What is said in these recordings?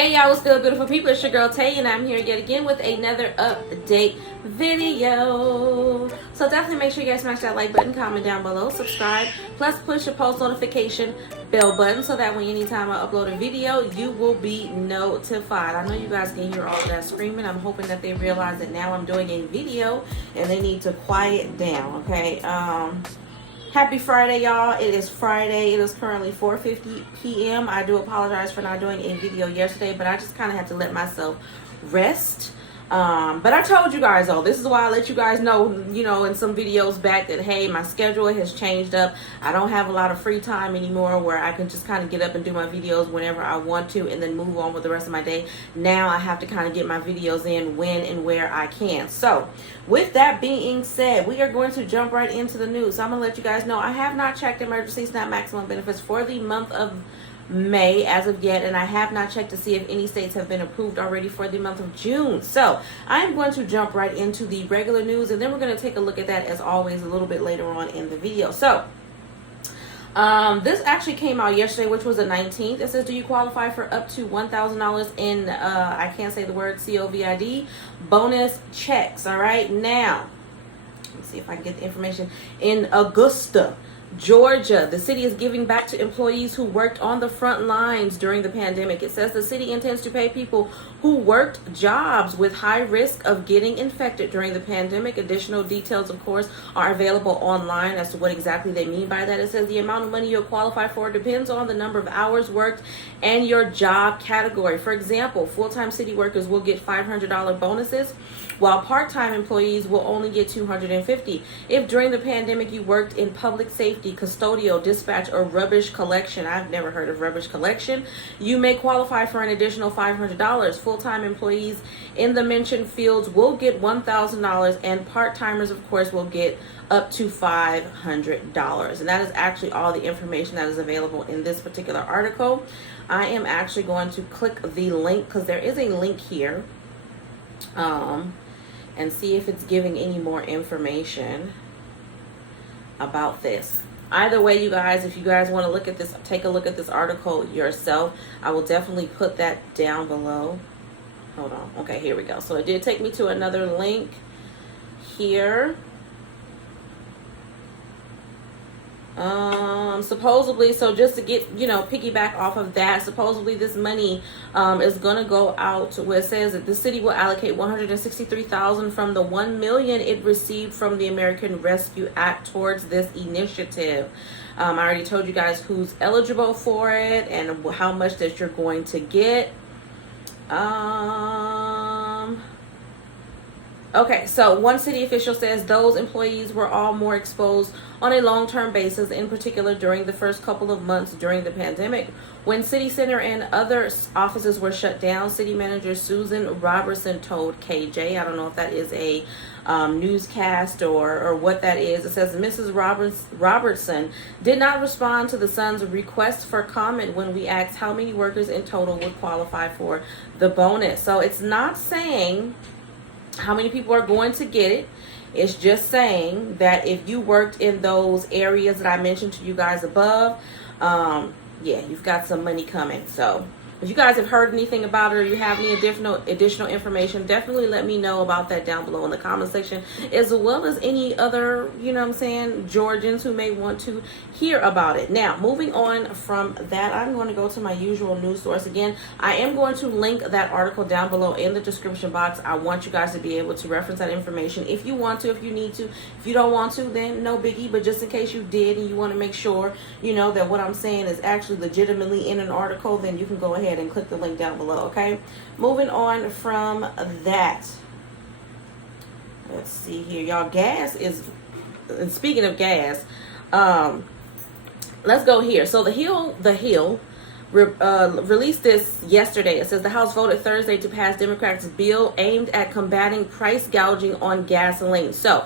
Hey y'all, what's good, beautiful people? It's your girl Tay, and I'm here yet again with another update video. So definitely make sure you guys smash that like button, comment down below, subscribe, plus push the post notification bell button so that when anytime I upload a video, you will be notified. I know you guys can hear all of that screaming. I'm hoping that they realize that now I'm doing a video and they need to quiet down, okay? Happy Friday, y'all. It is Friday. It is currently 4:50 p.m. I do apologize for not doing a video yesterday, but I just kind of had to let myself rest. But I told you guys, though, this is why I let you guys know, you know, in some videos back that, hey, my schedule has changed up. I don't have a lot of free time anymore where I can just kind of get up and do my videos whenever I want to and then move on with the rest of my day. Now I have to kind of get my videos in when and where I can. So with that being said, we are going to jump right into the news. So I'm going to let you guys know I have not checked emergency SNAP maximum benefits for the month of May as of yet, and I have not checked to see if any states have been approved already for the month of June. So I am going to jump right into the regular news, and then we're going to take a look at that as always a little bit later on in the video. So this actually came out yesterday, which was the 19th. It says, do you qualify for up to $1,000 in I can't say the word COVID bonus checks? All right, now let's see if I can get the information. In Augusta, Georgia, the city is giving back to employees who worked on the front lines during the pandemic. It says the city intends to pay people who worked jobs with high risk of getting infected during the pandemic. Additional details, of course, are available online as to what exactly they mean by that. It says the amount of money you'll qualify for depends on the number of hours worked and your job category. For example, full-time city workers will get $500 bonuses, while part-time employees will only get $250. If during the pandemic you worked in public safety, custodial, dispatch, or rubbish collection — I've never heard of rubbish collection — you may qualify for an additional $500. Full-time employees in the mentioned fields will get $1,000, and part-timers, of course, will get up to $500. And that is actually all the information that is available in this particular article. I am actually going to click the link because there is a link here. And see if it's giving any more information about this. Either way, you guys, if you guys want to look at this, take a look at this article yourself. I will definitely put that down below. Hold on. Okay, here we go. So it did take me to another link here. Supposedly, so just to get, you know, piggyback off of that, supposedly this money is going to go out to where it says that the city will allocate $163,000 from the $1 million it received from the American Rescue Act towards this initiative. I already told you guys who's eligible for it and how much that you're going to get. Okay, so one city official says those employees were all more exposed on a long-term basis, in particular during the first couple of months during the pandemic. When City Center and other offices were shut down, City Manager Susan Robertson told KJ — I don't know if that is a newscast or what that is — it says Mrs. Robertson did not respond to the Sun's request for comment when we asked how many workers in total would qualify for the bonus. So it's not saying how many people are going to get it. It's just saying that if you worked in those areas that I mentioned to you guys above, yeah, you've got some money coming. So if you guys have heard anything about it or you have any additional information, definitely let me know about that down below in the comment section, as well as any other, you know what I'm saying, Georgians who may want to hear about it. Now, moving on from that, I'm going to go to my usual news source. Again, I am going to link that article down below in the description box. I want you guys to be able to reference that information if you want to, if you need to. If you don't want to, then no biggie, but just in case you did and you want to make sure, you know, that what I'm saying is actually legitimately in an article, then you can go ahead and click the link down below. Okay, moving on from that, let's see here, y'all. Gas is, and speaking of gas, let's go here. So the Hill released this yesterday. It says the House voted Thursday to pass Democrats' bill aimed at combating price gouging on gasoline. So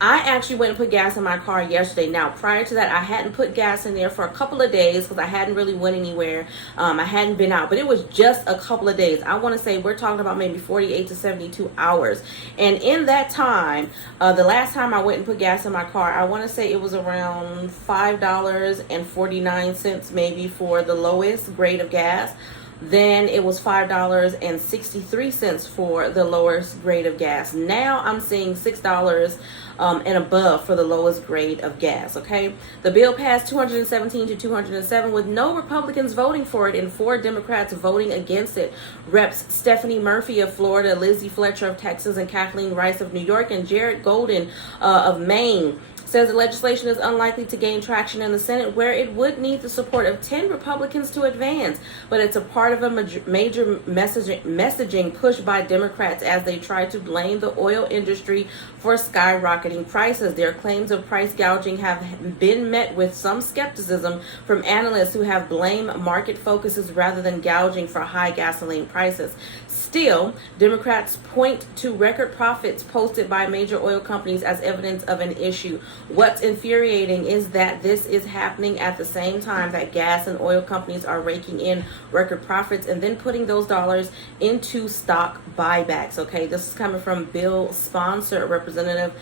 I actually went and put gas in my car yesterday. Now, prior to that, I hadn't put gas in there for a couple of days because I hadn't really went anywhere. I hadn't been out, but it was just a couple of days. I want to say we're talking about maybe 48 to 72 hours. And in that time, the last time I went and put gas in my car, I want to say it was around $5.49 maybe for the lowest grade of gas. Then it was $5.63 for the lowest grade of gas. Now I'm seeing $6 and above for the lowest grade of gas. Okay, the bill passed 217 to 207 with no Republicans voting for it and 4 Democrats voting against it. Reps Stephanie Murphy of Florida, Lizzie Fletcher of Texas, and Kathleen Rice of New York, and Jared Golden of Maine says the legislation is unlikely to gain traction in the Senate, where it would need the support of 10 Republicans to advance. But it's a part of a major messaging push by Democrats as they try to blame the oil industry for skyrocketing prices. Their claims of price gouging have been met with some skepticism from analysts who have blamed market focuses rather than gouging for high gasoline prices. Still, Democrats point to record profits posted by major oil companies as evidence of an issue. What's infuriating is that this is happening at the same time that gas and oil companies are raking in record profits and then putting those dollars into stock buybacks. Okay, this is coming from bill sponsor Representative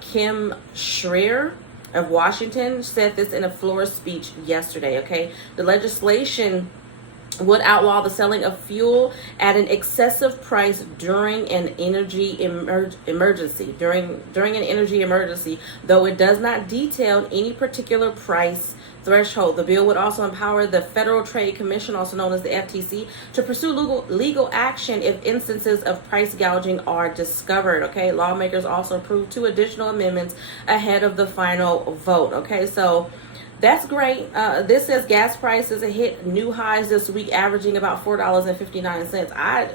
Kim Schreier of Washington, said this in a floor speech yesterday. Okay, the legislation would outlaw the selling of fuel at an excessive price during an energy emergency. During an energy emergency, though it does not detail any particular price threshold. The bill would also empower the Federal Trade Commission, also known as the FTC, to pursue legal action if instances of price gouging are discovered. Okay, lawmakers also approved 2 additional amendments ahead of the final vote. Okay, so that's great. This says gas prices hit new highs this week, averaging about $4.59.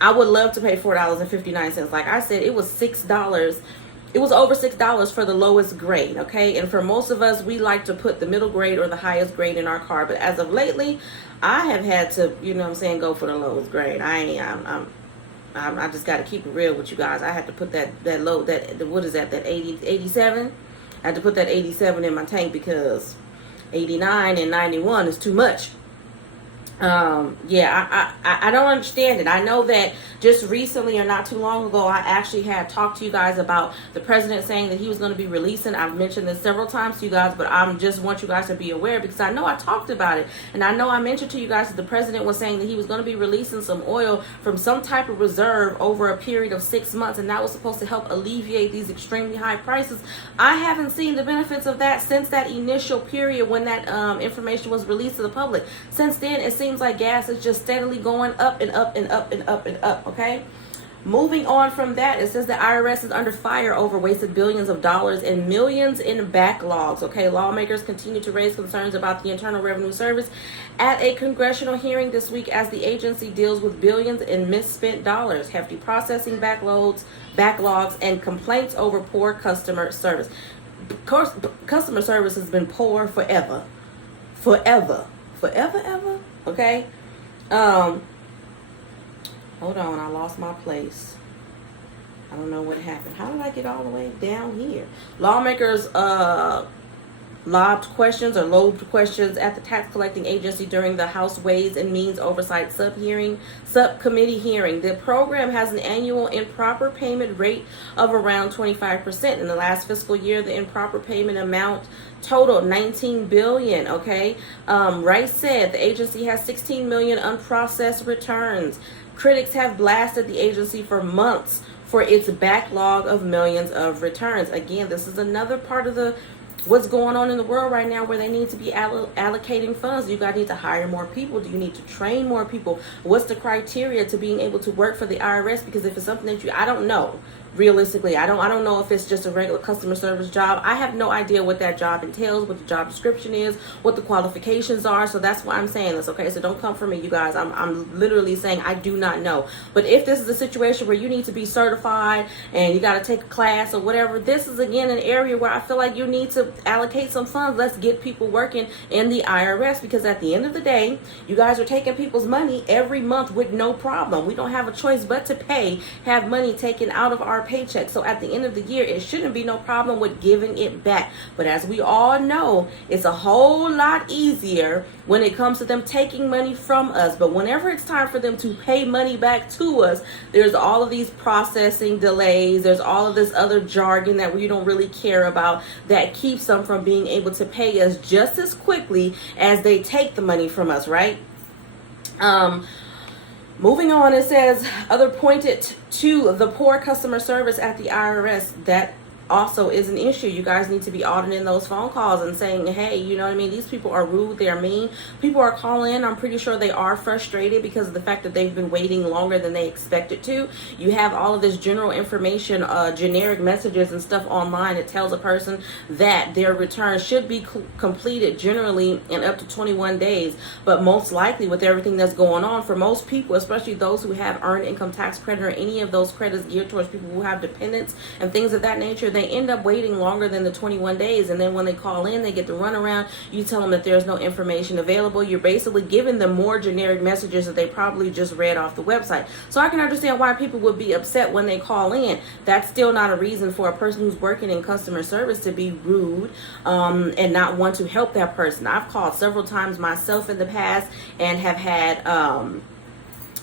I would love to pay $4.59. Like I said, it was $6. It was over $6 for the lowest grade. Okay, and for most of us, we like to put the middle grade or the highest grade in our car. But as of lately, I have had to, go for the lowest grade. I just got to keep it real with you guys. I had to put that what is that 87. I had to put that 87 in my tank because 89 and 91 is too much. I don't understand it. I know that just recently or not too long ago, I actually had talked to you guys about the president saying that he was going to be releasing. I've mentioned this several times to you guys, but I just want you guys to be aware because I know I talked about it. And I know I mentioned to you guys that the president was saying that he was going to be releasing some oil from some type of reserve over a period of 6 months. And that was supposed to help alleviate these extremely high prices. I haven't seen the benefits of that since that initial period when that information was released to the public. Since then, it seems like gas is just steadily going up and up and up and up and up. Okay, moving on from that, it says the IRS is under fire over wasted billions of dollars and millions in backlogs. Okay, lawmakers continue to raise concerns about the Internal Revenue Service at a congressional hearing this week as the agency deals with billions in misspent dollars, hefty processing backlogs, and complaints over poor customer service. Of course, customer service has been poor forever. Okay, hold on, I lost my place. I don't know what happened. How did I get all the way down here? Lawmakers lobbed questions at the tax collecting agency during the House Ways and Means Oversight subcommittee hearing. The program has an annual improper payment rate of around 25%. In the last fiscal year, the improper payment amount totaled $19 billion. Okay, Rice said the agency has 16 million unprocessed returns. Critics have blasted the agency for months for its backlog of millions of returns. Again, this is another part of what's going on in the world right now where they need to be allocating funds. You guys need to hire more people. Do you need to train more people? What's the criteria to being able to work for the IRS? Because if it's something that I don't know. Realistically, I don't know if it's just a regular customer service job. I have no idea what that job entails, what the job description is, what the qualifications are. So that's why I'm saying this, okay? So don't come for me, you guys. I'm literally saying I do not know. But if this is a situation where you need to be certified and you got to take a class or whatever, this is again an area where I feel like you need to allocate some funds. Let's get people working in the IRS, because at the end of the day, you guys are taking people's money every month with no problem. We don't have a choice but to have money taken out of our paycheck. So at the end of the year, it shouldn't be no problem with giving it back. But as we all know, it's a whole lot easier when it comes to them taking money from us. But whenever it's time for them to pay money back to us, there's all of these processing delays. There's all of this other jargon that we don't really care about that keeps them from being able to pay us just as quickly as they take the money from us, right? Moving on, it says, other pointed to the poor customer service at the IRS. That also is an issue. You guys need to be auditing those phone calls and saying, hey, you know what I mean? These people are rude. They're mean. People are calling in. I'm pretty sure they are frustrated because of the fact that they've been waiting longer than they expected to. You have all of this general information, generic messages and stuff online that tells a person that their return should be completed generally in up to 21 days. But most likely, with everything that's going on, for most people, especially those who have earned income tax credit or any of those credits geared towards people who have dependents and things of that nature, they end up waiting longer than the 21 days. And then when they call in, they get the runaround. You tell them that there's no information available. You're basically giving them more generic messages that they probably just read off the website. So I can understand why people would be upset when they call in. That's still not a reason for a person who's working in customer service to be rude and not want to help that person. I've called several times myself in the past and have had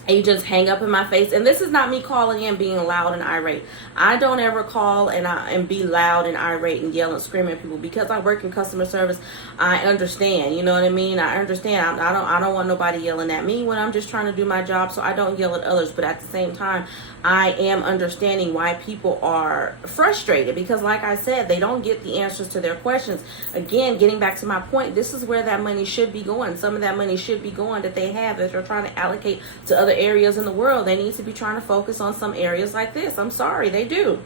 agents hang up in my face. And this is not me calling in being loud and irate. I don't ever call and be loud and irate and yell and scream at people because I work in customer service. I understand, you know what I mean? I understand. I don't want nobody yelling at me when I'm just trying to do my job, so I don't yell at others. But at the same time, I am understanding why people are frustrated because, like I said, they don't get the answers to their questions. Again, getting back to my point, this is where that money should be going. Some of that money should be going that they have that they're trying to allocate to other areas in the world. They need to be trying to focus on some areas like this. I'm sorry, they do.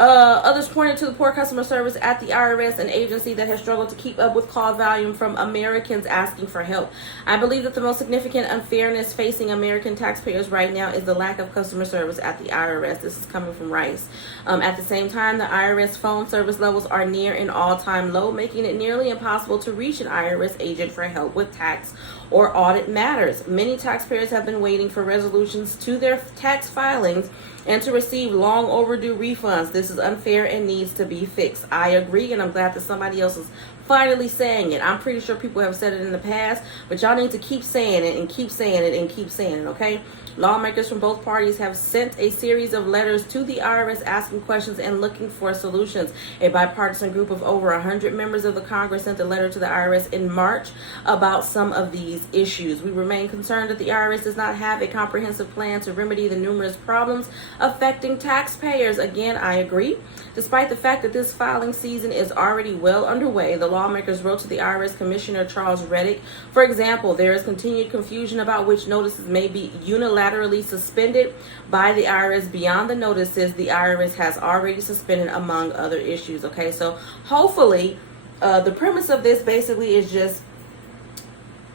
Others pointed to the poor customer service at the IRS, an agency that has struggled to keep up with call volume from Americans asking for help. I believe that the most significant unfairness facing American taxpayers right now is the lack of customer service at the IRS. This is coming from Rice. At the same time, the IRS phone service levels are near an all-time low, making it nearly impossible to reach an IRS agent for help with tax or audit matters. Many taxpayers have been waiting for resolutions to their tax filings and to receive long overdue refunds. This is unfair and needs to be fixed. I agree, and I'm glad that somebody else is finally saying it. I'm pretty sure people have said it in the past, but y'all need to keep saying it and keep saying it and keep saying it, okay? Lawmakers from both parties have sent a series of letters to the IRS asking questions and looking for solutions. A bipartisan group of over 100 members of the Congress sent a letter to the IRS in March about some of these issues. We remain concerned that the IRS does not have a comprehensive plan to remedy the numerous problems affecting taxpayers. Again, I agree. Despite the fact that this filing season is already well underway, the lawmakers wrote to the IRS Commissioner Charles Reddick. For example, there is continued confusion about which notices may be unilaterally suspended by the IRS beyond the notices the IRS has already suspended, among other issues. Okay, so hopefully the premise of this basically is just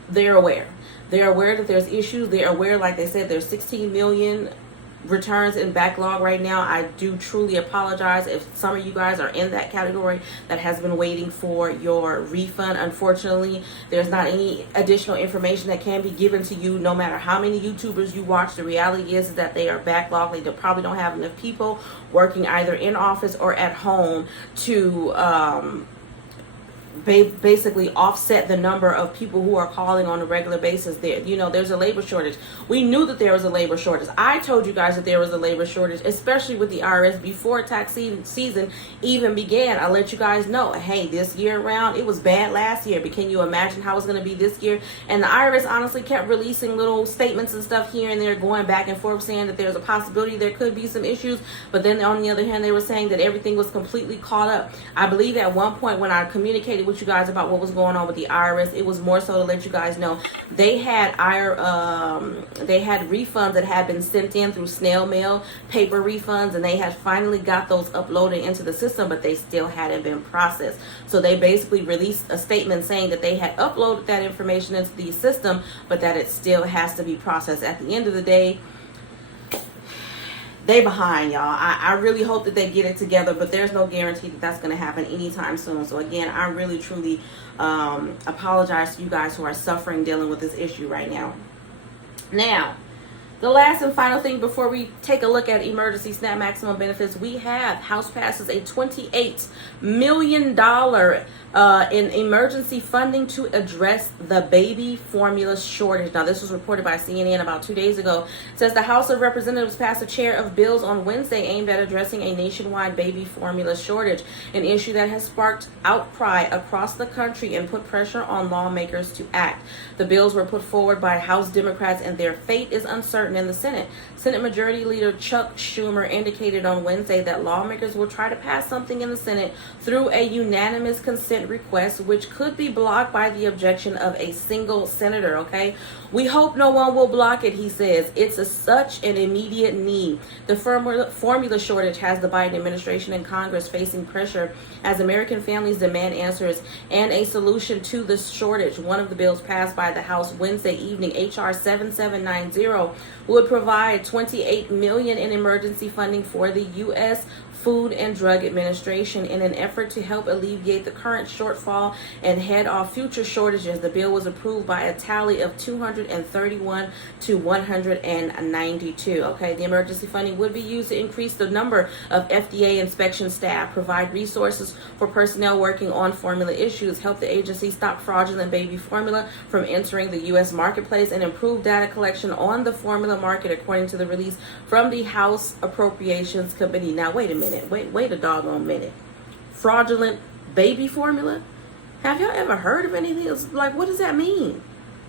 they're aware. They're aware that there's issues. They're aware, like they said, there's 16 million returns in backlog right now. I do truly apologize if some of you guys are in that category that has been waiting for your refund. Unfortunately, there's not any additional information that can be given to you no matter how many YouTubers you watch. The reality is that they are backlogged. They probably don't have enough people working either in office or at home to basically offset the number of people who are calling on a regular basis. There's a labor shortage. We knew that there was a labor shortage. I told you guys that there was a labor shortage, especially with the IRS before tax season even began. I let you guys know, hey, this year around, it was bad last year, but can you imagine how it's going to be this year? And the IRS honestly kept releasing little statements and stuff here and there, going back and forth, saying that there's a possibility there could be some issues, but then on the other hand, they were saying that everything was completely caught up. I believe at one point when I communicated with you guys about what was going on with the IRS, it was more so to let you guys know they had refunds that had been sent in through snail mail, paper refunds, and they had finally got those uploaded into the system, but they still hadn't been processed. So they basically released a statement saying that they had uploaded that information into the system, but that it still has to be processed. At the end of the day, they behind, y'all. I really hope that they get it together, but there's no guarantee that that's going to happen anytime soon. So again, I really truly apologize to you guys who are suffering dealing with this issue right now. Now, The last and final thing before we take a look at emergency SNAP maximum benefits, we have House passes a $28 million in emergency funding to address the baby formula shortage. Now, this was reported by CNN about 2 days ago. It says the House of Representatives passed a chair of bills on Wednesday aimed at addressing a nationwide baby formula shortage, an issue that has sparked outcry across the country and put pressure on lawmakers to act. The bills were put forward by House Democrats, and their fate is uncertain in the Senate. Senate Majority Leader Chuck Schumer indicated on Wednesday that lawmakers will try to pass something in the Senate through a unanimous consent request, which could be blocked by the objection of a single senator. Okay, we hope no one will block it, he says. It's such an immediate need. The formula shortage has the Biden administration and Congress facing pressure as American families demand answers and a solution to the shortage. One of the bills passed by the House Wednesday evening, H.R. 7790, would provide $28 million in emergency funding for the U.S. Food and Drug Administration in an effort to help alleviate the current shortfall and head off future shortages. The bill was approved by a tally of 231 to 192. Okay, the emergency funding would be used to increase the number of FDA inspection staff, provide resources for personnel working on formula issues, help the agency stop fraudulent baby formula from entering the U.S. marketplace, and improve data collection on the formula market, according to the release from the House Appropriations Committee. Now, wait a minute. Wait a doggone minute. Fraudulent baby formula? Have y'all ever heard of anything else? Like, what does that mean?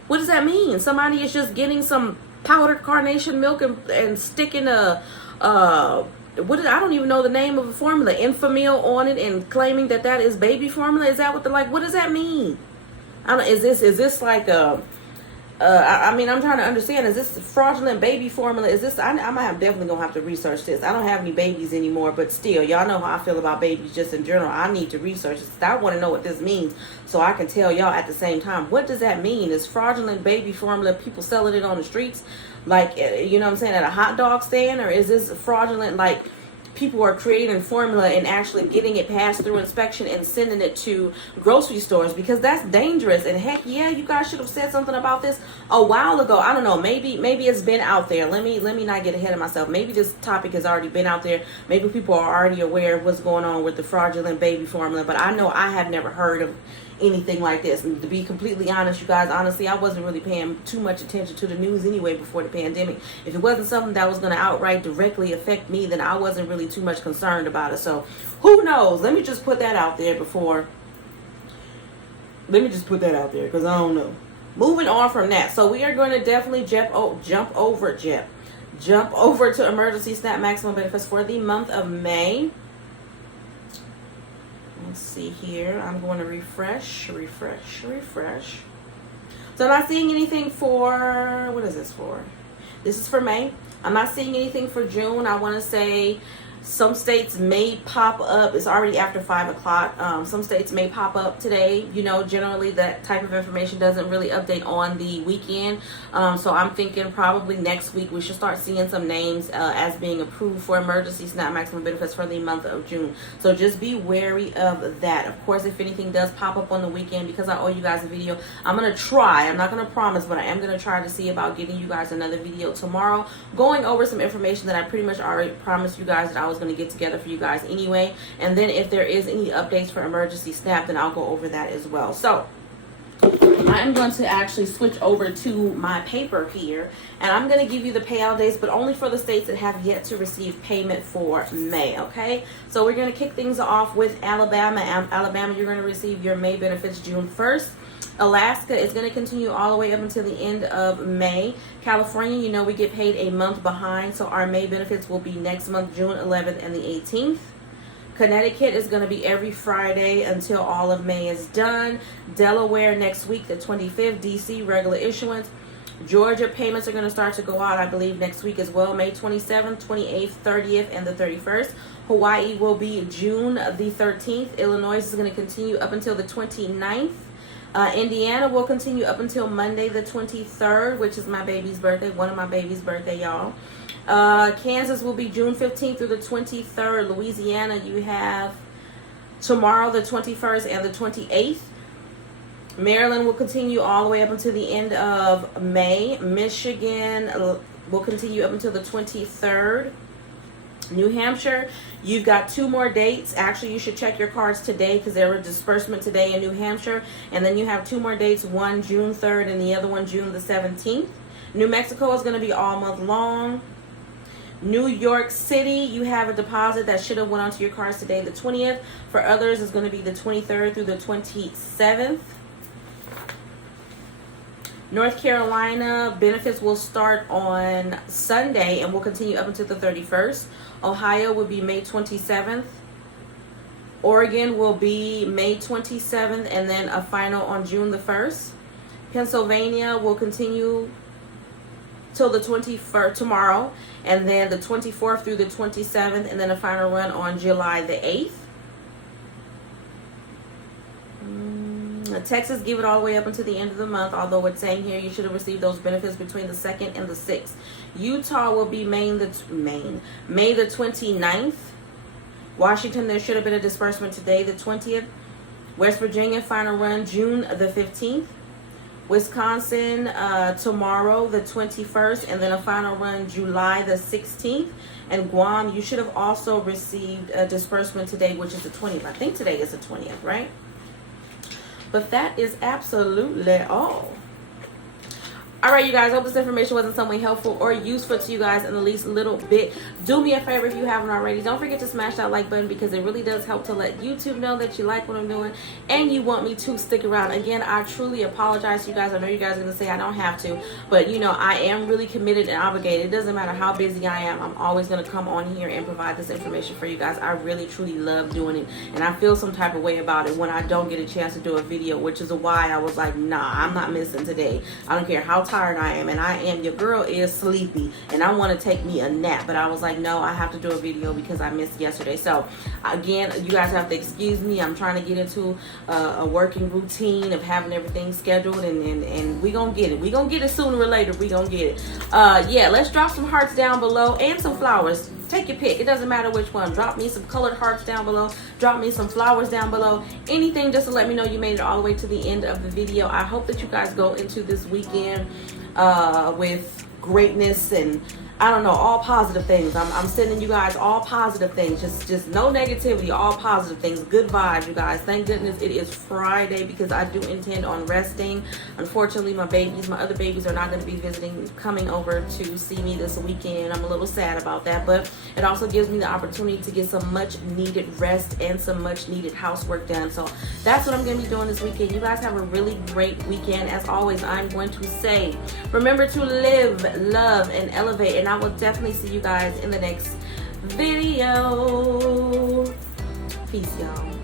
What does that mean? Somebody is just getting some powdered carnation milk and sticking I don't even know the name of the formula, Infamil, on it, and claiming that is baby formula. Is that what does that mean? Is this like I'm trying to understand, is this fraudulent baby formula? Is this, I'm definitely gonna have to research this. I don't have any babies anymore, but still, y'all know how I feel about babies just in general. I need to research this. I want to know what this means so I can tell y'all at the same time. What does that mean? Is fraudulent baby formula people selling it on the streets, like, you know what I'm saying, at a hot dog stand? Or is this fraudulent, like, people are creating formula and actually getting it passed through inspection and sending it to grocery stores? Because that's dangerous. And heck yeah, you guys should have said something about this a while ago. I don't know, maybe it's been out there. Let me not get ahead of myself. Maybe this topic has already been out there. Maybe people are already aware of what's going on with the fraudulent baby formula, but I know I have never heard of anything like this. And to be completely honest, you guys, honestly, I wasn't really paying too much attention to the news anyway before the pandemic. If it wasn't something that was going to outright directly affect me, then I wasn't really too much concerned about it. So who knows? Let me just put that out there because I don't know. Moving on from that, so we are going to definitely jump over to emergency SNAP maximum benefits for the month of May. Let's see here. I'm going to refresh. So I'm not seeing anything for, what is this for? This is for May. I'm not seeing anything for June. I want to say some states may pop up. It's already after 5 o'clock. Some states may pop up today. You know, generally that type of information doesn't really update on the weekend. So I'm thinking probably next week we should start seeing some names as being approved for emergency SNAP maximum benefits for the month of June. So just be wary of that. Of course, if anything does pop up on the weekend, because I owe you guys a video, I'm going to try. I'm not going to promise, but I am going to try to see about getting you guys another video tomorrow, going over some information that I pretty much already promised you guys that I was going to get together for you guys anyway. And then if there is any updates for emergency SNAP, then I'll go over that as well. So I'm going to actually switch over to my paper here, and I'm going to give you the payout dates, but only for the states that have yet to receive payment for May. Okay, so we're going to kick things off with Alabama. Alabama, you're going to receive your May benefits June 1st. Alaska is going to continue all the way up until the end of May. California, you know, we get paid a month behind, so our May benefits will be next month, June 11th and the 18th. Connecticut is going to be every Friday until all of May is done. Delaware next week, the 25th. DC, regular issuance. Georgia, payments are going to start to go out, I believe, next week as well. May 27th, 28th, 30th, and the 31st. Hawaii will be June the 13th. Illinois is going to continue up until the 29th. Indiana will continue up until Monday the 23rd, which is my baby's birthday, one of my baby's birthday, y'all. Kansas will be June 15th through the 23rd. Louisiana, you have tomorrow the 21st and the 28th. Maryland will continue all the way up until the end of May. Michigan, will continue up until the 23rd. New Hampshire, you've got 2 more dates. Actually, you should check your cards today because there were disbursement today in New Hampshire. And then you have 2 more dates, one June 3rd and the other one June the 17th. New Mexico is going to be all month long. New York City, you have a deposit that should have went onto your cards today, the 20th. For others, it's going to be the 23rd through the 27th. North Carolina, benefits will start on Sunday and will continue up until the 31st. Ohio will be May 27th. Oregon will be May 27th and then a final on June the 1st. Pennsylvania will continue till the 21st, tomorrow, and then the 24th through the 27th, and then a final run on July the 8th. Texas, give it all the way up until the end of the month, although it's saying here you should have received those benefits between the 2nd and the 6th. Utah will be May the 29th. Washington, there should have been a disbursement today, the 20th. West Virginia, final run June the 15th. Wisconsin, tomorrow, the 21st, and then a final run July the 16th. And Guam, you should have also received a disbursement today, which is the 20th. I think today is the 20th, right? But that is absolutely all. All right, you guys, I hope this information wasn't somewhat helpful or useful to you guys in the least little bit. Do me a favor if you haven't already. Don't forget to smash that like button because it really does help to let YouTube know that you like what I'm doing and you want me to stick around. Again, I truly apologize to you guys. I know you guys are going to say I don't have to, but you know, I am really committed and obligated. It doesn't matter how busy I am. I'm always going to come on here and provide this information for you guys. I really, truly love doing it, and I feel some type of way about it when I don't get a chance to do a video, which is why I was like, nah, I'm not missing today. I don't care how tired I am, and I am, your girl is sleepy and I want to take me a nap, but I was like, no, I have to do a video because I missed yesterday. So again, you guys have to excuse me. I'm trying to get into a working routine of having everything scheduled, and we gonna get it. We gonna get it sooner or later. We gonna get it. Yeah, let's drop some hearts down below and some flowers. Take your pick. It doesn't matter which one. Drop me some colored hearts down below. Drop me some flowers down below. Anything just to let me know you made it all the way to the end of the video. I hope that you guys go into this weekend with greatness and I don't know, all positive things. I'm sending you guys all positive things. Just no negativity, all positive things. Good vibes, you guys. Thank goodness it is Friday because I do intend on resting. Unfortunately, my other babies are not going to be coming over to see me this weekend. I'm a little sad about that, but it also gives me the opportunity to get some much needed rest and some much needed housework done. So that's what I'm going to be doing this weekend. You guys have a really great weekend. As always, I'm going to say, remember to live, love, and elevate. And I will definitely see you guys in the next video. Peace, y'all.